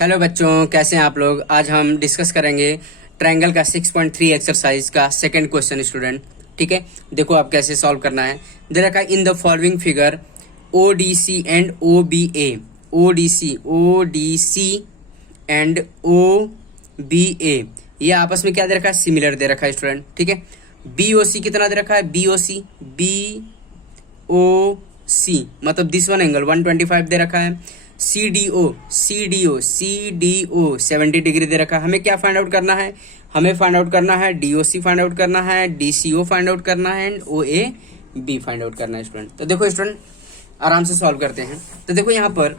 Hello बच्चों, कैसे हैं आप लोग। आज हम डिस्कस करेंगे ट्रायंगल का 6.3 एक्सरसाइज का सेकंड क्वेश्चन स्टूडेंट। ठीक है, देखो आप कैसे सॉल्व करना है। दे रखा है in the following figure ODC and OBA. ODC and OBA ये आपस में क्या दे रखा है, सिमिलर दे रखा है स्टूडेंट। ठीक है, बीओसी कितना दे रखा है, बीओसी बीओसी मतलब दिस वन एंगल 125 दे रखा है। सीडीओ 70 डिग्री दे रखा है। हमें क्या फाइंड आउट करना है, हमें फाइंड आउट करना है डीओसी फाइंड आउट करना है, डीसीओ फाइंड आउट करना है एंड ओए बी फाइंड आउट करना है स्टूडेंट। तो देखो स्टूडेंट आराम से सॉल्व करते हैं। तो देखो यहाँ पर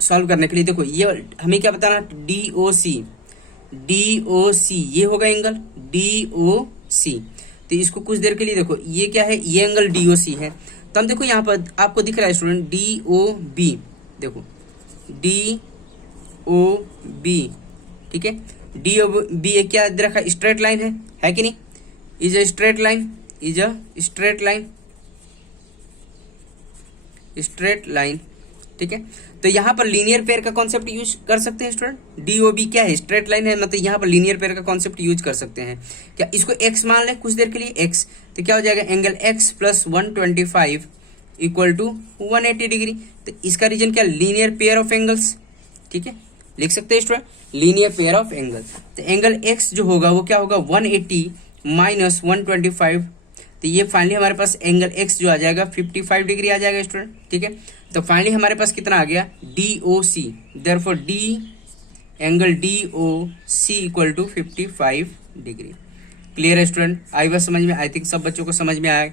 सॉल्व करने के लिए देखो ये हमें क्या बताना, डीओसी ये होगा एंगल डीओसी। तो इसको कुछ देर के लिए देखो ये क्या है, ये एंगल डीओसी है। तो हम देखो यहाँ पर आपको दिख रहा है स्टूडेंट डीओबी, देखो डी ओ बी। ठीक है, डी ओ बी क्या दे रखा है, स्ट्रेट लाइन है कि नहीं, is a straight line, is a straight line, straight line. ठीक है, तो यहाँ पर लीनियर पेयर का कॉन्सेप्ट यूज कर सकते हैं स्टूडेंट। डीओबी क्या है, स्ट्रेट लाइन है, मतलब यहाँ पर लीनियर पेयर का कॉन्सेप्ट यूज कर सकते हैं। क्या इसको एक्स मान ले कुछ देर के लिए, एक्स, तो क्या हो जाएगा angle x plus 125 equal to 180 degree. तो इसका रीजन क्या, लीनियर पेयर ऑफ एंगल्स। ठीक है, लिख सकते हैं student linear pair of angle. तो एंगल एक्स जो होगा वो क्या होगा, 180 माइनस 125। तो ये फाइनली हमारे पास एंगल एक्स जो आ जाएगा 55 डिग्री आ जाएगा स्टूडेंट। ठीक है, तो फाइनली हमारे पास कितना आ गया, DOC, therefore the angle DOC equal to 55 degree. Clear है स्टूडेंट, आई बस समझ में, आई थिंक सब बच्चों को समझ में आया।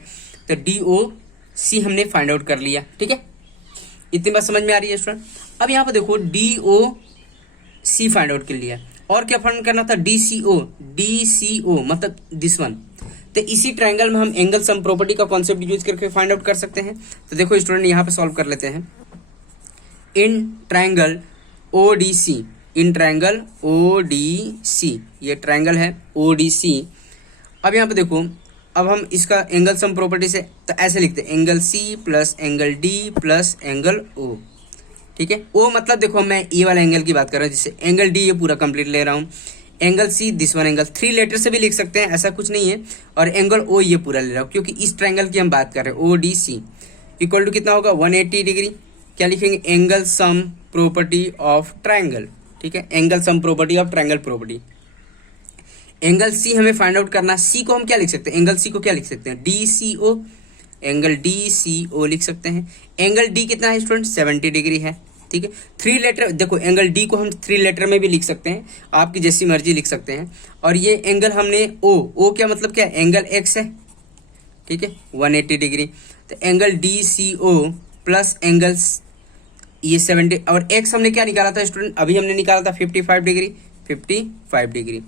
तो डीओसी हमने फाइंड आउट कर लिया। ठीक है, इतनी बात समझ में आ रही है स्टूडेंट। अब यहाँ पर देखो डीओसी फाइंड आउट कर लिया, और क्या फाइंड करना था, डीसीओ मतलब दिस वन। तो इसी ट्रायंगल में हम एंगल सम प्रॉपर्टी का कॉन्सेप्ट यूज करके फाइंड आउट कर सकते हैं। तो देखो स्टूडेंट यहाँ पे सॉल्व कर लेते हैं। In triangle Odissi, in triangle Odissi, ये ट्रायंगल है ओडीसी। अब यहाँ पे देखो, अब हम इसका एंगल सम प्रॉपर्टी से तो ऐसे लिखते हैं, angle C plus angle D plus angle O. ठीक है, ओ मतलब देखो मैं ए वाला एंगल की बात कर रहा हूँ, जिससे एंगल डी ये पूरा कंप्लीट ले रहा हूँ। Angle C this one angle, 3 letter से भी लिख सकते हैं, ऐसा कुछ नहीं है। और एंगल ओ ये पूरा ले रहा हूँ क्योंकि इस ट्रायंगल की हम बात कर रहे हैं। O D C equal to कितना होगा, 180 डिग्री। क्या लिखेंगे, angle sum property of triangle. ठीक है, angle sum property of triangle property. Angle C हमें फाइंड आउट करना, सी को हम क्या लिख सकते हैं, एंगल सी को क्या लिख सकते हैं, D C O, angle D C ओ लिख सकते हैं। एंगल डी कितना है स्टूडेंट, 70 डिग्री है। ठीक है, 3 लेटर, देखो एंगल डी को हम 3 लेटर में भी लिख सकते हैं, आपकी जैसी मर्जी लिख सकते हैं। और ये एंगल हमने ओ क्या मतलब क्या, एंगल एक्स है। ठीक है, 180 डिग्री। तो angle D C O plus angle ये 70, और एक्स हमने क्या निकाला था स्टूडेंट, अभी हमने निकाला था 55 डिग्री, 55 डिग्री।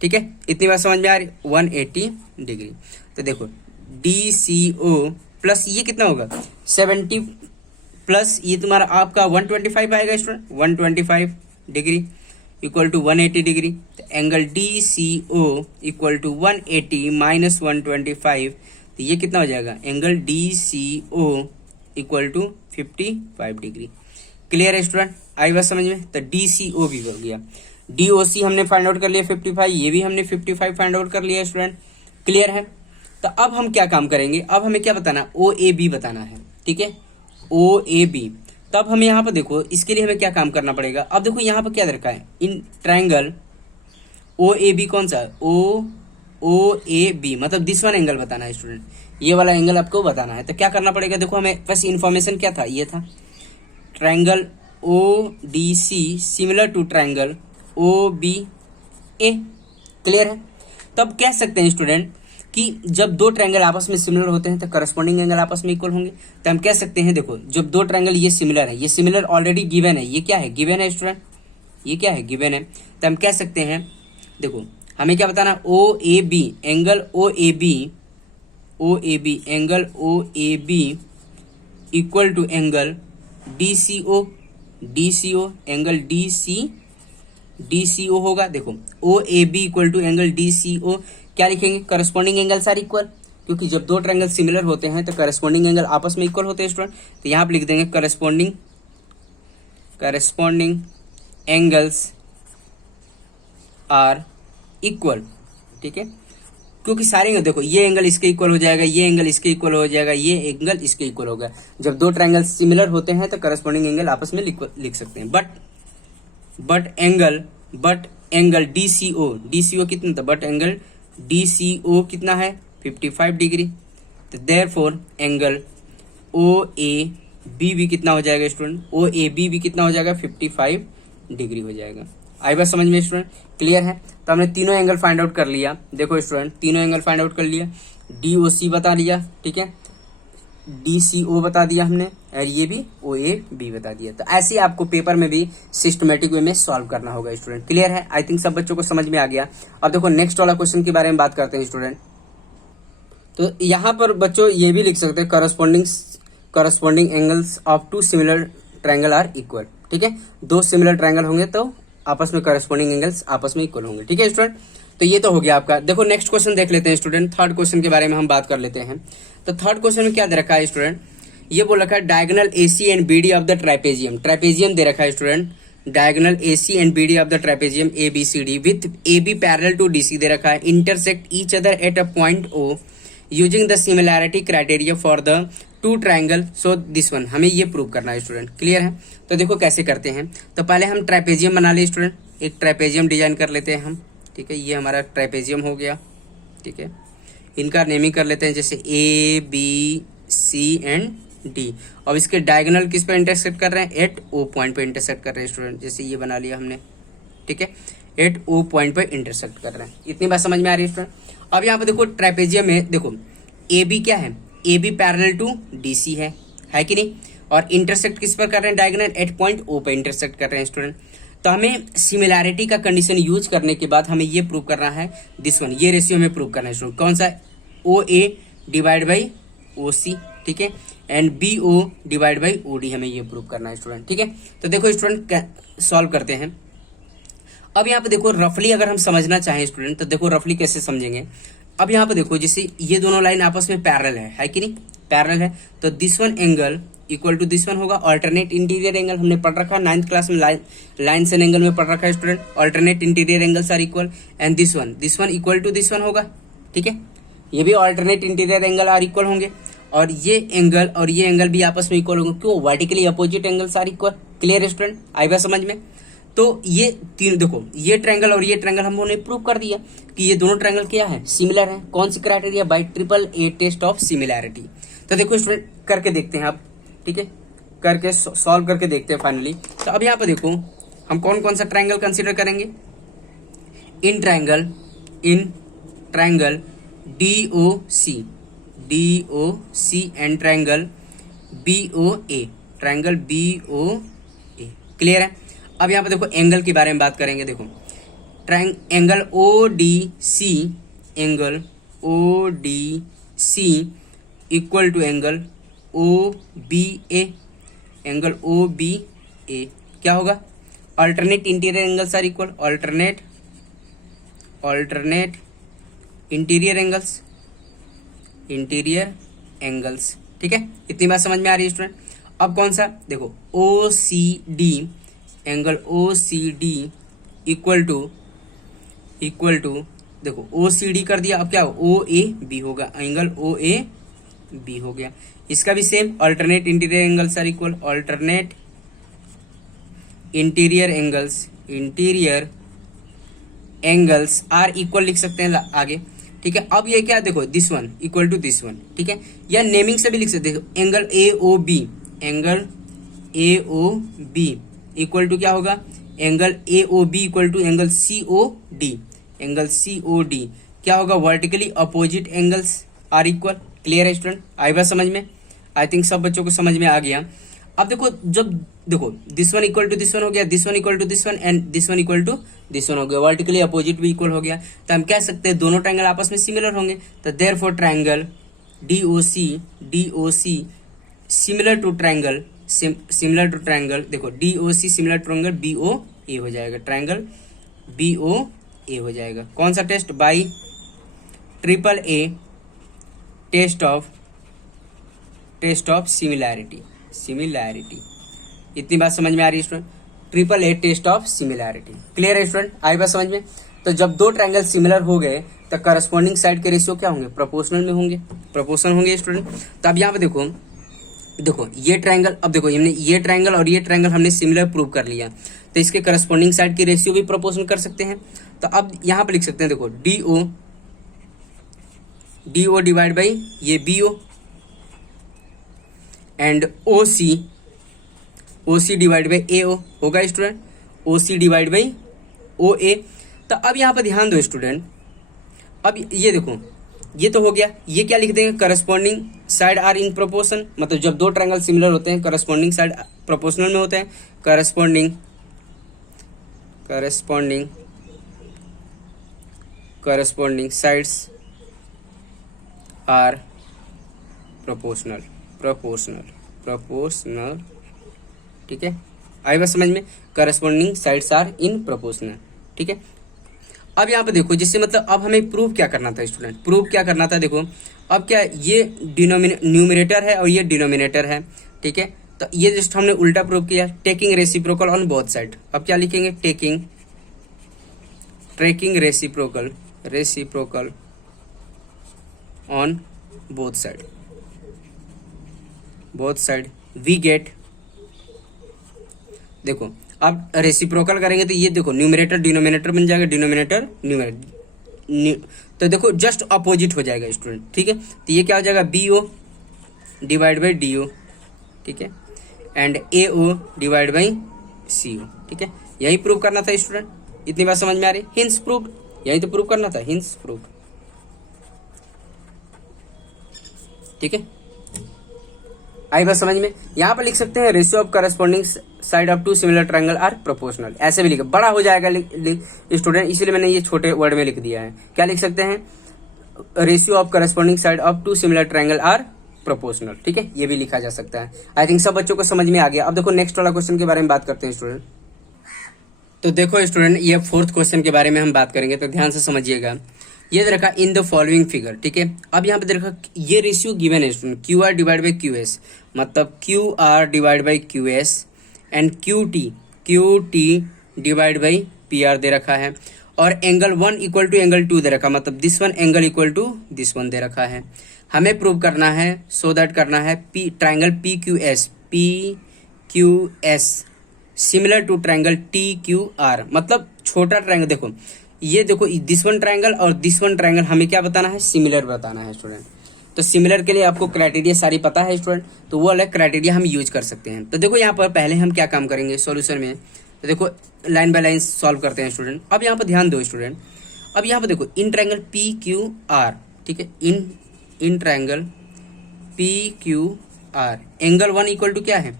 ठीक है, इतनी बात समझ में आ रही, 180 डिग्री। तो देखो डी सी ओ प्लस ये कितना होगा, 70 प्लस ये तुम्हारा आपका 125 आएगा student, 125 degree equal to 180 degree. तो angle D C O equal to 180 minus 125। तो ये कितना हो जाएगा, angle D C O equal to 55 degree. Clear है स्टूडेंट, आई बात समझ में। तो डी सी ओ भी हो गया, डी ओ सी हमने फाइंड आउट कर लिया 55, ये भी हमने 55 फाइंड आउट कर लिया स्टूडेंट। क्लियर है, तो अब हम क्या काम करेंगे, अब हमें क्या बताना, ओ ए बी बताना है। ठीक है, ओ ए बी। तब हमें यहाँ पर देखो, इसके लिए हमें क्या काम करना पड़ेगा। अब देखो यहाँ पर क्या दे रखा है, in triangle O A B कौन सा है, ओ ए बी मतलब दिस वन एंगल बताना है स्टूडेंट, ये वाला एंगल आपको बताना है। तो क्या करना पड़ेगा, देखो हमें बस इन्फॉर्मेशन क्या था, ये था triangle O D C similar to triangle O B A. Clear है, तब कह सकते हैं स्टूडेंट कि जब दो ट्रायंगल आपस में सिमिलर होते हैं तो करस्पॉन्डिंग एंगल आपस में इक्वल होंगे। तो हम कह सकते हैं, देखो जब दो ट्रायंगल ये सिमिलर है, ये सिमिलर ऑलरेडी गिवन है, ये क्या है, गिवन है स्टूडेंट, ये क्या है, गिवन है। तो हम कह सकते हैं, देखो हमें क्या बताना, O A B angle O A B, O A B angle O A B equal to angle D C O, D C O angle D C O होगा। देखो O A B equal to angle D C O, क्या लिखेंगे, corresponding angles are equal, क्योंकि जब दो triangle similar होते हैं तो करस्पॉन्डिंग एंगल आपस में इक्वल होते हैं स्टूडेंट। तो यहाँ पे लिख देंगे करस्पॉन्डिंग एंगल्स आर इक्वल, ठीक है, क्योंकि सारे एंगल देखो, ये एंगल इसके इक्वल हो जाएगा, ये एंगल इसके इक्वल हो जाएगा, ये एंगल इसके इक्वल होगा। जब दो ट्रायंगल सिमिलर होते हैं तो करस्पॉन्डिंग एंगल आपस में लिख सकते हैं। बट एंगल DCO कितना था, बट एंगल DCO कितना है 55 डिग्री। तो देयरफॉर एंगल OAB भी कितना हो जाएगा स्टूडेंट, OAB भी कितना हो जाएगा 55 डिग्री हो जाएगा। आई बात समझ में स्टूडेंट, क्लियर है। तो हमने तीनों एंगल फाइंड आउट कर लिया। देखो स्टूडेंट, तीनों एंगल फाइंड आउट कर लिया, DOC बता लिया, ठीक है, DCO बता दिया हमने, और ये भी OAB बता दिया। तो ऐसे ही आपको पेपर में भी सिस्टमेटिक वे में सॉल्व करना होगा स्टूडेंट, क्लियर है। आई थिंक सब बच्चों को समझ में आ गया। अब देखो नेक्स्ट वाला क्वेश्चन के बारे में बात करते हैं स्टूडेंट। तो यहाँ पर बच्चों ये भी लिख सकते हैं, corresponding angles of two similar triangle are equal, ठीक है, दो सिमिलर ट्रायंगल होंगे तो आपस में करस्पॉन्डिंग एंगल्स आपस में इक्वल होंगे, ठीक है स्टूडेंट। तो ये तो हो गया आपका। देखो नेक्स्ट क्वेश्चन देख लेते हैं स्टूडेंट, थर्ड क्वेश्चन के बारे में हम बात कर लेते हैं। तो थर्ड क्वेश्चन में क्या दे रखा है स्टूडेंट, ये बोल रखा है diagonal AC and BD of the trapezium दे रखा है student, diagonal AC and BD of the trapezium ABCD with AB parallel to DC दे रखा है, intersect each other at a point O using the similarity criteria for the two triangle, so this one, हमें ये prove करना है student, clear है। तो देखो कैसे करते हैं। तो पहले हम ट्रापेजियम बना ले स्टूडेंट, एक ट्रापेजियम डिजाइन कर लेते हैं हम, ठीक है, ये हमारा ट्रापेजियम हो गया, ठीक है। इनका नेमिंग कर लेते हैं जैसे ABC एंड D। अब इसके डायगोनल किस पर इंटरसेक्ट कर रहे हैं, एट O पॉइंट पर इंटरसेक्ट कर रहे हैं स्टूडेंट, जैसे ये बना लिया हमने, ठीक है, एट O पॉइंट पर इंटरसेक्ट कर रहे हैं। इतनी बात समझ में आ रही है स्टूडेंट। अब यहाँ पे देखो ट्रापेजियम में देखो AB क्या है, AB पैरेलल टू DC है कि नहीं, और इंटरसेक्ट किस पर कर रहे हैं, डायगोनल एट पॉइंट O पे इंटरसेक्ट कर रहे हैं स्टूडेंट। तो हमें सिमिलैरिटी का कंडीशन यूज करने के बाद हमें ये प्रूव करना है, दिस वन, ये रेशियो हमें प्रूव करना है स्टूडेंट, कौन सा, OA डिवाइड बाई OC, ठीक है, and BO divide by OD, हमें ये प्रूव करना है स्टूडेंट, ठीक है। तो देखो स्टूडेंट सॉल्व करते हैं। अब यहाँ पे देखो रफली अगर हम समझना चाहें स्टूडेंट, तो देखो रफली कैसे समझेंगे। अब यहाँ पे देखो जैसे ये दोनों लाइन आपस में पैरेलल है कि नहीं, पैरेलल है, तो this one angle equal to this one होगा। अल्टरनेट इंटीरियर एंगल हमने पढ़ रखा है 9th क्लास में, लाइन्स एंड एंगल में पढ़ रखा है student, alternate interior angles are equal, and this one equal to this one होगा, ठीक है, ये भी alternate interior angle are equal होंगे, और ये एंगल भी आपस में इक्वल होंगे, क्यों, vertically opposite angles are equal, clear है स्टूडेंट, आई बात समझ में। तो ये तीन देखो, ये ट्रायंगल और ये ट्रायंगल हमने प्रूव कर दिया कि ये दोनों ट्रायंगल क्या है, सिमिलर है। कौन सी criteria, by AAA test of similarity. तो देखो स्टूडेंट करके देखते हैं आप, ठीक है, करके सॉल्व करके देखते हैं फाइनली। तो अब यहाँ पे देखो हम कौन कौन सा ट्रायंगल कंसीडर करेंगे, in triangle DOC and triangle BOA, clear है। अब यहाँ पे देखो एंगल के बारे में बात करेंगे। देखो angle ODC equal to angle OBA, क्या होगा, alternate interior angles are equal, alternate interior angles, ठीक है। इतनी बात समझ में आ रही है स्टूडेंट। अब कौन सा, देखो एंगल OCD इक्वल टू देखो OCD कर दिया, अब क्या OAB होगा, एंगल OAB हो गया। इसका भी same, alternate interior angles are equal, alternate interior angles are equal लिख सकते हैं आगे, ठीक है। अब ये क्या, देखो this one equal to this one, ठीक है, या नेमिंग से भी लिख सकते हैं, एंगल AOB इक्वल टू क्या होगा, angle AOB equal to angle COD, क्या होगा, vertically opposite angles are equal, clear है स्टूडेंट, आई बात समझ में। आई थिंक सब बच्चों को समझ में आ गया। अब देखो जब देखो this one equal to this one हो गया, this one equal to this one, and this one equal to this one हो गया, वर्टिकली अपोजिट भी इक्वल हो गया, तो हम कह सकते हैं दोनों ट्रायंगल आपस में सिमिलर होंगे। तो therefore triangle DOC similar to triangle देखो DOC similar to triangle BOA हो जाएगा, ट्रायंगल BOA हो जाएगा। कौन सा test, by AAA test of similarity. इतनी बात समझ में आ रही है student. Triple A test of similarity. Clear है स्टूडेंट, आई बात समझ में। तो जब दो ट्रायंगल सिमिलर हो गए तो करस्पॉन्डिंग साइड के रेशियो क्या होंगे, प्रोपोर्शनल में होंगे, प्रोपोर्शनल होंगे स्टूडेंट। तो अब यहाँ पे देखो, देखो ये ट्रायंगल, अब देखो हमने ये ट्रायंगल और ये ट्रायंगल हमने सिमिलर प्रूव कर लिया, तो इसके करस्पॉन्डिंग साइड की रेशियो भी प्रोपोर्शनल कर सकते हैं। तो अब यहाँ पे लिख सकते हैं, देखो डी ओ डिवाइड बाई ये B O and O C divide by A O होगा student, O C divide by O A. तो अब यहाँ पर ध्यान दो स्टूडेंट, अब ये देखो ये तो हो गया, ये क्या लिख देंगे, corresponding side are in proportion, मतलब जब दो ट्रायंगल सिमिलर होते हैं करस्पॉन्डिंग साइड प्रोपोर्शनल में होते हैं, करस्पॉन्डिंग साइड्स आर प्रोपोर्शनल, ठीक है, आई बात समझ में, corresponding sides are in proportional, ठीक है। अब यहाँ पे देखो, जिससे मतलब अब हमें प्रूव क्या करना था स्टूडेंट, प्रूव क्या करना था, देखो अब क्या ये न्यूमिनेटर है और ये डिनोमिनेटर है, ठीक है। तो ये जस्ट हमने उल्टा प्रूव किया, taking reciprocal on both side. अब क्या लिखेंगे, taking reciprocal on both side we get, देखो अब रेसिप्रोकल करेंगे तो ये देखो न्यूमरेटर डिनोमिनेटर बन जाएगा, डिनोमिनेटर न्यूमरेटर, तो देखो जस्ट अपोजिट हो जाएगा स्टूडेंट, ठीक है। तो ये क्या हो जाएगा, B O divide by D O, ठीक है, and A O divide by C O, ठीक है। यही प्रूव करना था स्टूडेंट, इतनी बात समझ में आ रही, हिंस प्रूव, यही तो प्रूव करना था, हिंस प्रूव, ठीक है, आई बात समझ में। यहाँ पर लिख सकते हैं ratio of corresponding side of two similar triangle are proportional, ऐसे भी लिखे, बड़ा हो जाएगा स्टूडेंट, इसलिए मैंने ये छोटे वर्ड में लिख दिया है। क्या लिख सकते हैं, ratio of corresponding side of two similar triangle are proportional, ठीक है, ये भी लिखा जा सकता है। आई थिंक सब बच्चों को समझ में आ गया। अब देखो नेक्स्ट वाला क्वेश्चन के बारे में बात करते हैं स्टूडेंट। तो देखो स्टूडेंट, ये फोर्थ क्वेश्चन के बारे में हम बात करेंगे, तो ध्यान से समझिएगा। ये दे रखा इन द फॉलोइंग फिगर, ठीक है। अब यहाँ पे दे रखा ये रेशियो गिवन है student, Q R divide by Q S, मतलब Q R divide by Q S and Q T divide by P R दे रखा है, और एंगल 1 इक्वल टू एंगल 2 दे रखा, मतलब this one angle equal to this one दे रखा है। हमें प्रूव करना है, सो दैट करना है P triangle P Q S similar to triangle T Q R, मतलब छोटा ट्राइंगल, देखो ये देखो दिस वन ट्राइंगल और दिस वन ट्राइंगल हमें क्या बताना है, सिमिलर बताना है स्टूडेंट। तो सिमिलर के लिए आपको क्राइटेरिया सारी पता है स्टूडेंट, तो वो अलग क्राइटेरिया हम यूज कर सकते हैं। तो देखो यहाँ पर पहले हम क्या काम करेंगे सॉल्यूशन में, तो देखो लाइन बाय लाइन सॉल्व करते हैं स्टूडेंट। अब यहाँ पर ध्यान दो स्टूडेंट, अब यहाँ पर देखो in triangle P Q R, ठीक है, in triangle P Q R angle 1 equal to क्या है,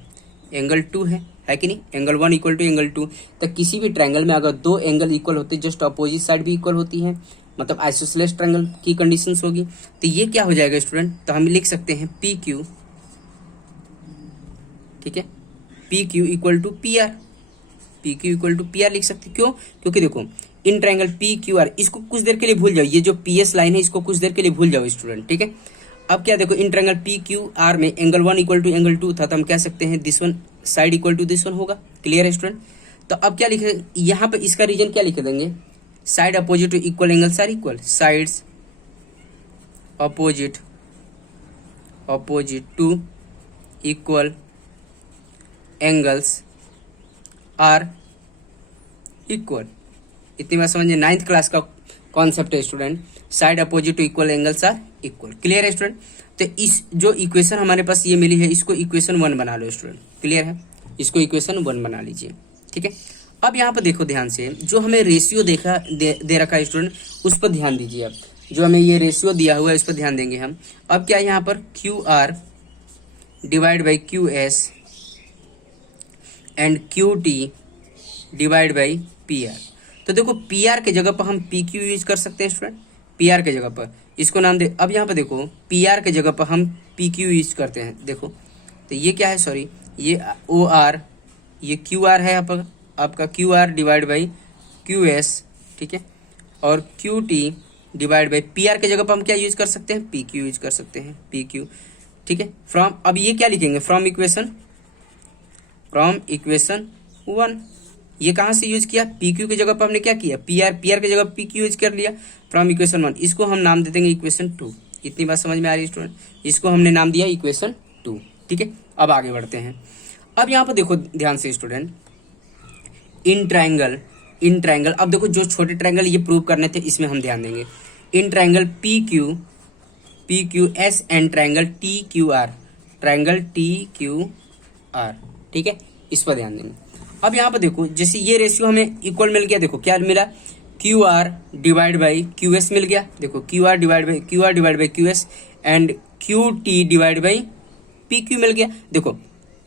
एंगल 2 है कि नहीं, एंगल 1 इक्वल टू एंगल 2। तो किसी भी ट्रायंगल में अगर दो एंगल इक्वल होते हैं, जस्ट अपोजिट साइड भी इक्वल होती है, मतलब आइसोसेलेस ट्रायंगल की कंडीशंस होगी। तो ये क्या हो जाएगा स्टूडेंट, तो हम लिख सकते हैं पी क्यू, ठीक है, P Q equal to P R, P Q equal to P R लिख सकते, क्यों, क्योंकि देखो in triangle P Q R, इसको कुछ देर के लिए भूल जाओ, ये जो पी एस लाइन है इसको कुछ देर के लिए भूल जाओ स्टूडेंट, ठीक है। अब क्या देखो in triangle P Q R में एंगल 1 इक्वल टू एंगल 2 था, तो हम कह सकते हैं this one side equal to this one होगा। क्लियर है स्टूडेंट। तो अब क्या लिखे यहाँ पे, इसका रीजन क्या लिख देंगे, side opposite to equal angles are equal, sides opposite to equal angles are equal. इतनी बात समझिए, 9th क्लास का कॉन्सेप्ट है student, side opposite to equal angles are equal. Clear है स्टूडेंट। तो इस जो इक्वेशन हमारे पास ये मिली है, इसको इक्वेशन 1 बना लो स्टूडेंट। क्लियर है, इसको इक्वेशन 1 बना लीजिए, ठीक है। अब यहाँ पर देखो ध्यान से, जो हमें रेशियो दे रखा है स्टूडेंट, उस पर ध्यान दीजिए। अब जो हमें ये रेशियो दिया हुआ है उस पर ध्यान देंगे हम। अब क्या यहाँ पर Q R divide by Q S and Q T divide by P are. तो देखो पी आर के जगह पर हम पी क्यू यूज कर सकते हैं स्टूडेंट, पी आर के जगह पर इसको नाम दे। अब यहाँ पर देखो पी आर के जगह पर हम पी क्यू यूज करते हैं, देखो तो ये क्या है, सॉरी ये ओ आर, ये क्यू आर है आपका Q R divide by Q S, ठीक है, और Q T divide by P are के जगह पर हम क्या यूज कर सकते हैं, पी क्यू यूज कर सकते हैं, पी क्यू, ठीक है। फ्रॉम, अब ये क्या लिखेंगे, फ्रॉम इक्वेशन 1, ये कहाँ से यूज किया, पी क्यू की जगह पर हमने क्या किया, पी आर की जगह पी क्यू यूज कर लिया फ्रॉम इक्वेशन 1। इसको हम नाम दे देंगे इक्वेशन 2। इतनी बात समझ में आ रही है स्टूडेंट, इसको हमने नाम दिया इक्वेशन 2। ठीक है, अब आगे बढ़ते हैं। अब यहाँ पर देखो ध्यान से स्टूडेंट, इन ट्रायंगल अब देखो जो छोटे ट्रायंगल ये प्रूव करने थे इसमें हम ध्यान देंगे। इन triangle P Q S and triangle T Q R, ठीक है, इस पर ध्यान देंगे। अब यहाँ पर देखो जैसे ये रेशियो हमें इक्वल मिल गया, देखो क्या मिला, Q R divide by Q S मिल गया। देखो Q R divide by Q S and Q T divide by P Q मिल गया। देखो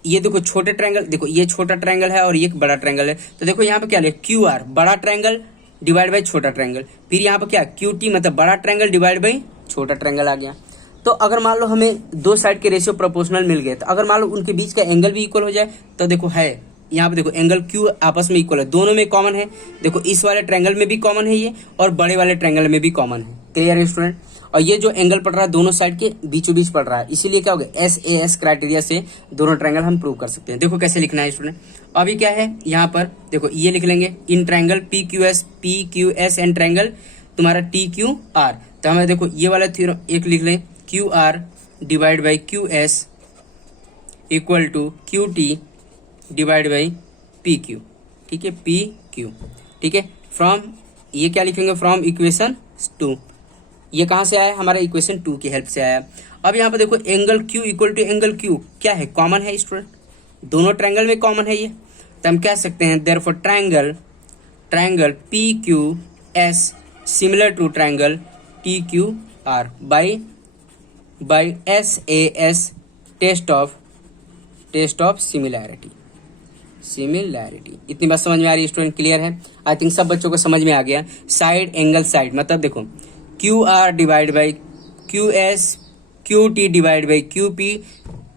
ये देखो छोटे ट्रायंगल, देखो ये छोटा ट्रायंगल है और ये एक बड़ा ट्रायंगल है, तो देखो यहाँ पे क्या लिखा, क्यू आर बड़ा ट्रायंगल डिवाइड बाई छोटा ट्रायंगल, फिर यहाँ पे क्या क्यू टी मतलब बड़ा ट्रायंगल डिवाइड बाई छोटा ट्रायंगल आ गया। तो अगर मान लो हमें दो साइड के रेशियो प्रोपोर्शनल मिल गए, तो अगर मान लो उनके बीच का एंगल भी इक्वल हो जाए, तो देखो है यहाँ पे देखो एंगल क्यू आपस में इक्वल है, दोनों में कॉमन है। देखो इस वाले ट्रायंगल में भी कॉमन है ये, और बड़े वाले ट्रायंगल में भी कॉमन है। क्लियर है स्टूडेंट, और ये जो एंगल पड़ रहा है दोनों साइड के बीचों बीच पड़ रहा है, इसीलिए क्या हो गया, SAS क्राइटेरिया से दोनों ट्रायंगल हम प्रूव कर सकते हैं। देखो कैसे लिखना है स्टूडेंट, अभी क्या है यहाँ पर देखो ये लिख लेंगे in triangle P Q S and triangle तुम्हारा टी क्यू आर। तो हमें देखो ये वाला थ्योरम एक लिख लें, Q R divide by Q S equal to Q T divide by P Q. ठीक है, पी क्यू, ठीक है, फ्रॉम ये क्या लिखेंगे, फ्रॉम इक्वेशन 2। ये कहाँ से आया, हमारा इक्वेशन 2 की हेल्प से आया। अब यहाँ पर देखो angle Q equal to angle Q क्या है, कॉमन है स्टूडेंट, दोनों ट्रायंगल में कॉमन है ये, तो हम कह सकते हैं therefore triangle P Q S similar to triangle T Q R by SAS test of similarity. इतनी बात समझ में आ रही है स्टूडेंट, क्लियर है? आई थिंक सब बच्चों को समझ में आ गया। साइड एंगल साइड मतलब देखो Q R divide by Q S Q T divide by Q P,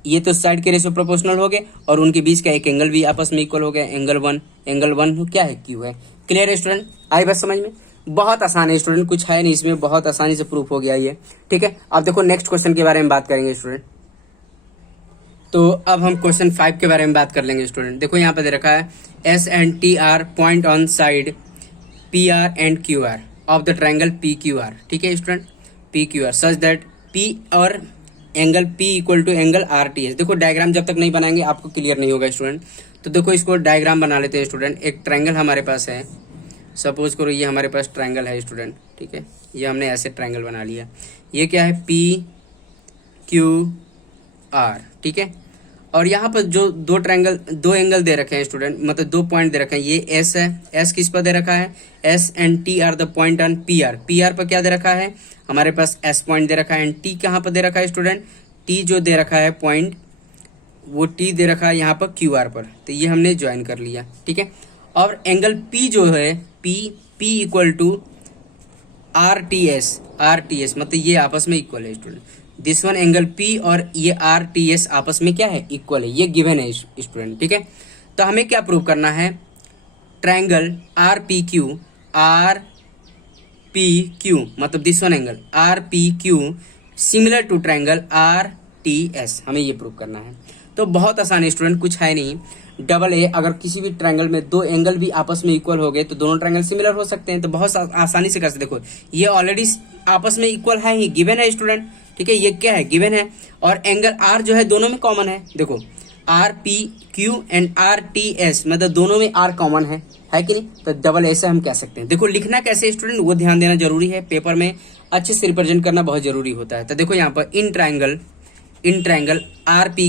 ये तो साइड के रेशियो प्रोपोर्शनल हो गए, और उनके बीच का एक एंगल भी आपस में इक्वल हो गया, एंगल वन क्या है, क्यू है। क्लियर है स्टूडेंट, आई बात समझ में? बहुत आसान है स्टूडेंट, कुछ है नहीं इसमें, बहुत आसानी से प्रूफ हो गया ये। ठीक है, अब देखो नेक्स्ट क्वेश्चन के बारे में बात करेंगे स्टूडेंट। तो अब हम क्वेश्चन 5 के बारे में बात कर लेंगे स्टूडेंट। देखो यहाँ पे दे रखा है S and T R point on side P R and Q R of the triangle P Q R. ठीक है student, P Q R such that P और angle P equal to angle R T S. देखो diagram जब तक नहीं बनाएंगे आपको clear नहीं होगा स्टूडेंट, तो देखो इसको डायग्राम बना लेते हैं स्टूडेंट। एक ट्रायंगल हमारे पास है, सपोज करो ये हमारे पास ट्रायंगल है स्टूडेंट। ठीक है, ये हमने ऐसे ट्रायंगल बना लिया, ये क्या है, पी क्यू आर। ठीक है, और यहाँ पर जो दो एंगल दे रखे हैं स्टूडेंट, मतलब 2 पॉइंट दे रखे हैं, ये एस है, एस किस पर दे रखा है, S and T are the point on P R. P R पर क्या दे रखा है, हमारे पास एस पॉइंट दे रखा है, एंड टी कहाँ पर दे रखा है स्टूडेंट, टी जो दे रखा है पॉइंट, वो टी दे रखा है यहाँ पर क्यू आर पर, तो ये हमने ज्वाइन कर लिया। ठीक है, और एंगल पी जो है, P equal to R T S मतलब ये आपस में इक्वल है student. This one angle P और ये आर टी एस आपस में क्या है, इक्वल है, ये गिवन है स्टूडेंट। ठीक है, तो हमें क्या प्रूव करना है, ट्रायंगल आर पी क्यू मतलब this one angle R P Q similar to triangle R T S, हमें ये प्रूव करना है। तो बहुत आसान है स्टूडेंट, कुछ है नहीं। डबल ए, अगर किसी भी ट्रायंगल में 2 एंगल भी आपस में इक्वल हो गए तो दोनों ट्रायंगल सिमिलर हो सकते हैं, तो बहुत आसानी से कर सकते। देखो ये ऑलरेडी आपस में इक्वल है ही, गिवन है स्टूडेंट। ठीक है, ये क्या है, गिवन है, और एंगल आर जो है दोनों में कॉमन है। देखो R P Q and are T S मतलब दोनों में आर कॉमन है कि नहीं, तो डबल ए से हम कह सकते हैं। देखो लिखना कैसे स्टूडेंट वो ध्यान देना जरूरी है, पेपर में अच्छे से रिप्रेजेंट करना बहुत जरूरी होता है। तो देखो यहाँ पर इन triangle R P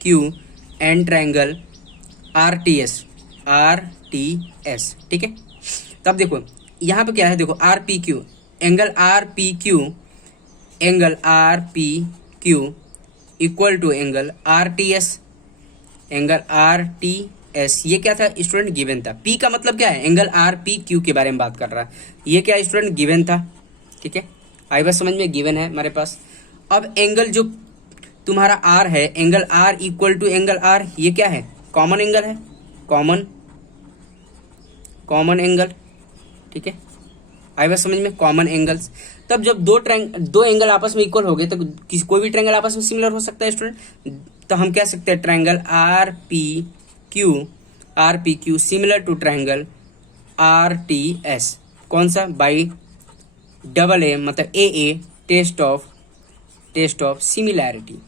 Q and triangle R T S. ठीक है, तब देखो यहाँ पे क्या है, देखो R P Q angle R P Q equal to angle R T S. ये क्या था स्टूडेंट, गिवन था। पी का मतलब क्या है, एंगल आर पी क्यू के बारे में बात कर रहा है, ये क्या स्टूडेंट, गिवन था। ठीक है, आई बात समझ में, गिवन है हमारे पास। अब एंगल जो तुम्हारा आर है, angle are equal to angle R, ये क्या है, कॉमन एंगल है, कॉमन एंगल। ठीक है, आई बात समझ में, कॉमन एंगल्स। तब जब दो एंगल आपस में इक्वल हो गए तो कोई भी ट्रायंगल आपस में सिमिलर हो सकता है स्टूडेंट। तो हम कह सकते हैं triangle R P Q R P Q similar to triangle R T S, कौन सा, बाई डबल ए मतलब a test of similarity.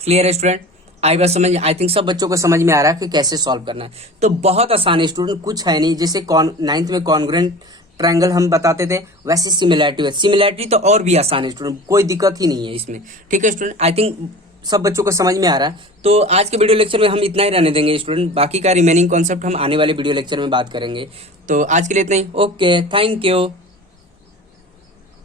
Clear है स्टूडेंट? आई बात समझ, आई थिंक सब बच्चों को समझ में आ रहा है कि कैसे सॉल्व करना है। तो बहुत आसान है स्टूडेंट, कुछ है नहीं। जैसे 9th में कॉन्ग्रुएंट ट्रायंगल हम बताते थे, वैसे सिमिलैरिटी तो और भी आसान है स्टूडेंट, कोई दिक्कत ही नहीं है इसमें। ठीक है स्टूडेंट, आई थिंक सब बच्चों को समझ में आ रहा है। तो आज के वीडियो लेक्चर में हम इतना ही रहने देंगे स्टूडेंट, बाकी का रिमेनिंग कॉन्सेप्ट हम आने वाले वीडियो लेक्चर में बात करेंगे। तो आज के लिए इतना ही, ओके, थैंक यू।